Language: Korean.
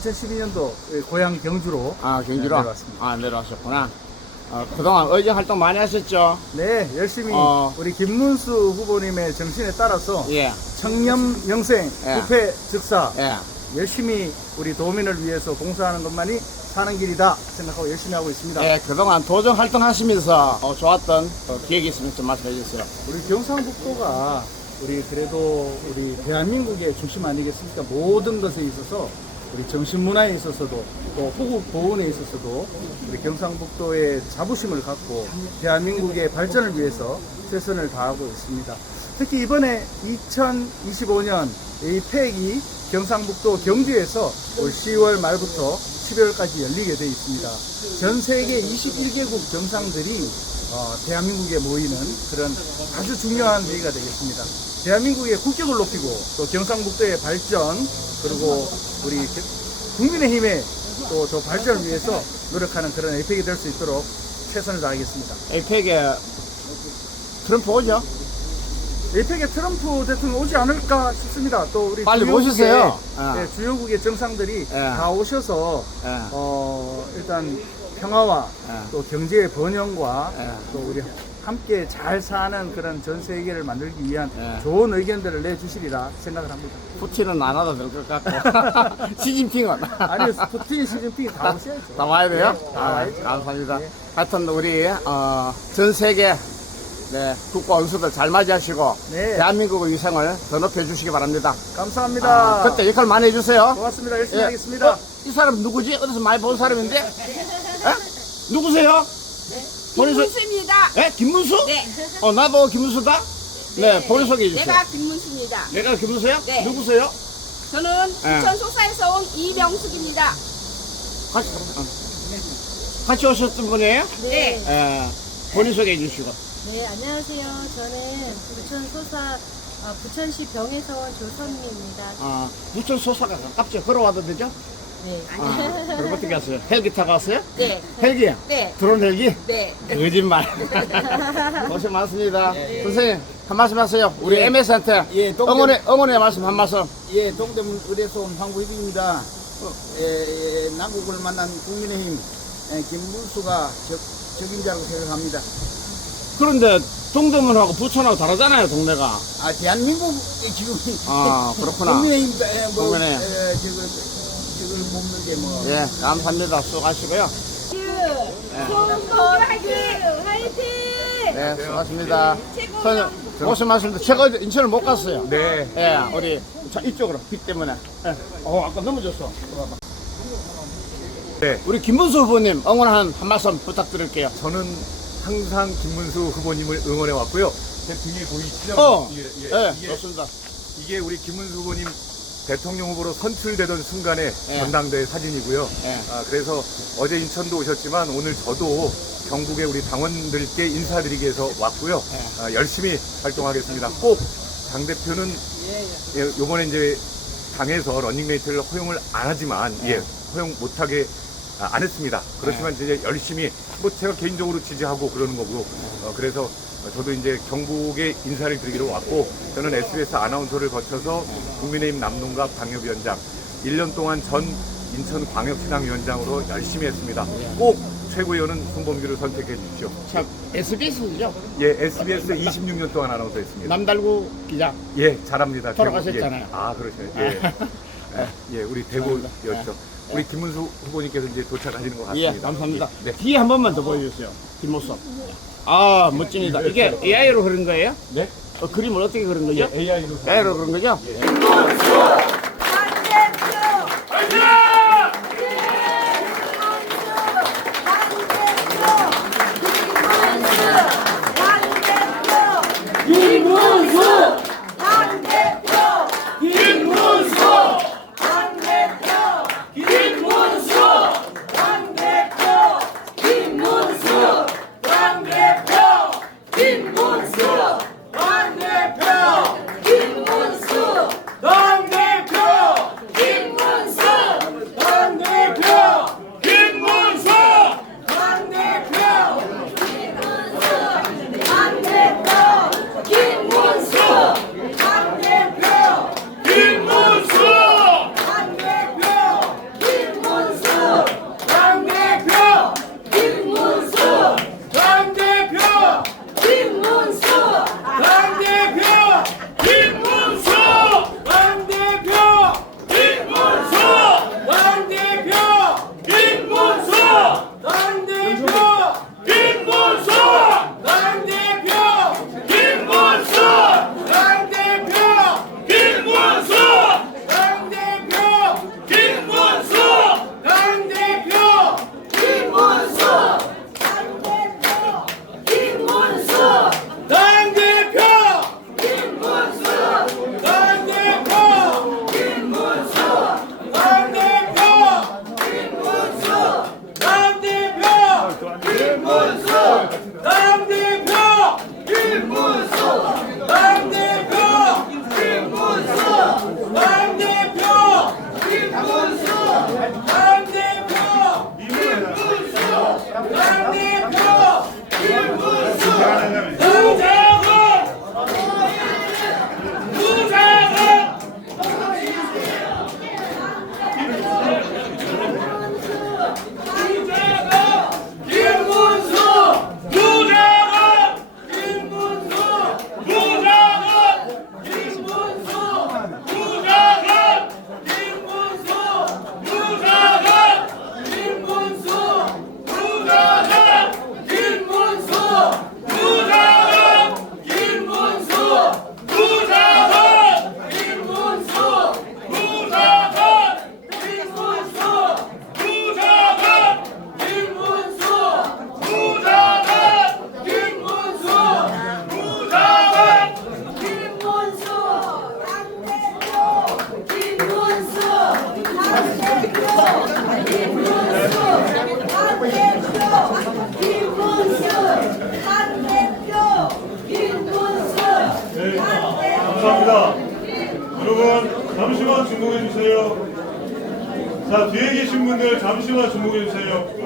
2012년도 고향 경주로 아, 경주로? 네, 내려왔습니다. 아, 내려왔었구나. 어, 그동안 의정 활동 많이 하셨죠? 네, 열심히 어. 우리 김문수 후보님의 정신에 따라서 예, 청렴 영생, 예. 부패 즉사 예. 열심히 우리 도민을 위해서 봉사하는 것만이 사는 길이다 생각하고 열심히 하고 있습니다. 예, 그동안 도정 활동 하시면서 어, 좋았던 어, 기억이 있으면 좀 말씀해 주세요. 우리 경상북도가 우리 그래도 우리 대한민국의 중심 아니겠습니까? 모든 것에 있어서 우리 정신문화에 있어서도 또 호국 보훈에 있어서도 우리 경상북도의 자부심을 갖고 대한민국의 발전을 위해서 최선을 다하고 있습니다. 특히 이번에 2025년 이 팩이 경상북도 경주에서 올 10월 말부터 12월까지 열리게 되어 있습니다. 전 세계 21개국 정상들이 어, 대한민국에 모이는 그런 아주 중요한 회의가 되겠습니다. 대한민국의 국격을 높이고 또 경상북도의 발전 그리고 우리 게- 국민의힘의 또 저 발전을 위해서 노력하는 그런 에이펙이 될 수 있도록 최선을 다하겠습니다. 에이펙에 트럼프 오죠? 에이펙에 트럼프 대통령 오지 않을까 싶습니다. 또 우리 빨리 주요국의, 모시세요. 아. 예, 주요국의 정상들이 예. 다 오셔서 예. 어, 일단 평화와 예. 또 경제의 번영과 예. 또 우리 함께 잘 사는 그런 전 세계를 만들기 위한 예. 좋은 의견들을 내주시리라 생각을 합니다. 푸틴은 안 와도 될 것 같고. 시진핑은. 아니, 푸틴, 시진핑이 다 오셔야죠. 다 와야 돼요? 네, 다 아, 와야죠. 감사합니다. 예. 하여튼 우리 어, 전 세계 네, 국가 원수들 잘 맞이하시고 네. 대한민국의 위상을 더 높여주시기 바랍니다. 감사합니다. 아, 그때 역할 많이 해주세요. 고맙습니다. 열심히 예. 하겠습니다. 어, 이 사람 누구지? 어디서 많이 본 사람인데? 에? 누구세요? 본인 소... 김문수입니다. 에? 김문수? 네. 어, 나도 김문수다? 네, 본인 소개해 주세요. 내가 김문수입니다. 내가 김문수요? 네. 누구세요? 저는 네. 부천 소사에서 온 이명숙입니다. 같이, 어. 같이 오셨던 분이에요? 네. 에, 본인 소개해 주시고. 네, 안녕하세요. 저는 부천 소사, 어, 부천시 병에서 온 조선미입니다. 아, 부천 소사가 가깝죠? 걸어와도 되죠? 네. 아, 그럼 어떻게 왔어요? 헬기 타고 왔어요? 네. 헬기요? 네. 드론 헬기? 네. 거짓말. 고생 많습니다. 선생님, 한 말씀 하세요. 우리 예. MS한테 예, 동대- 응원의, 응원의 말씀 한 말씀. 예, 동대문 의뢰소 온 황구입입니다. 예, 예, 남국을 만난 국민의힘 예, 김문수가 적, 적임자라고 생각합니다. 그런데 동대문하고 부천하고 다르잖아요, 동네가. 아, 대한민국이 지금 아, 그렇구나. 국민의힘 에, 뭐 국민의힘. 에, 저걸 저걸 먹는 게 뭐. 예, 감사합니다. 수고하시고요. 송보라기 화이팅! 네, 수고하십니다. 저는 고생 많습니다. 제가 어제 인천을 못 갔어요. 네. 예, 우리 자 이쪽으로 비 때문에. 예. 어, 아까 넘어졌어. 네. 우리 김문수 후보님 응원 한, 한 말씀 부탁드릴게요. 저는 항상 김문수 후보님을 응원해 왔고요. 제 등에 보이시죠? 어, 예, 예, 예. 이게, 좋습니다. 이게 우리 김문수 후보님 대통령 후보로 선출되던 순간의 예. 전당대회 사진이고요. 예. 아, 그래서 어제 인천도 오셨지만 오늘 저도 경북의 우리 당원들께 인사드리기 위해서 왔고요. 예. 아, 열심히 활동하겠습니다. 꼭 당대표는 예, 요번에 이제 당에서 런닝메이트를 허용을 안 하지만 예, 허용 못하게 아, 안 했습니다. 그렇지만 이제 열심히 뭐 제가 개인적으로 지지하고 그러는 거고 어, 그래서 저도 이제 경북에 인사를 드리기로 왔고 저는 SBS 아나운서를 거쳐서 국민의힘 남동갑 당협위원장 1년 동안 전 인천광역시당위원장으로 열심히 했습니다. 꼭 최고위원은 손범규를 선택해 주십시오. 참, SBS죠? 예, SBS 26년 동안 아나운서 했습니다. 남달구 기자. 예, 잘합니다. 돌아가셨잖아요. 예. 아, 그러시네요. 예. 예, 예, 우리 대구였죠. 우리 김문수 후보님께서 이제 도착하시는 것 예, 같습니다. 감사합니다. 네. 뒤에 한 번만 더 보여주세요. 뒷모습. 아, 멋집니다. 이게 AI로 그린 거예요? 네? 어, 그림을 어떻게 그린 거죠? AI로. AI로 그린 거죠? 김문수! 주목해 주세요. 자 뒤에 계신 분들 잠시만 주목해 주세요.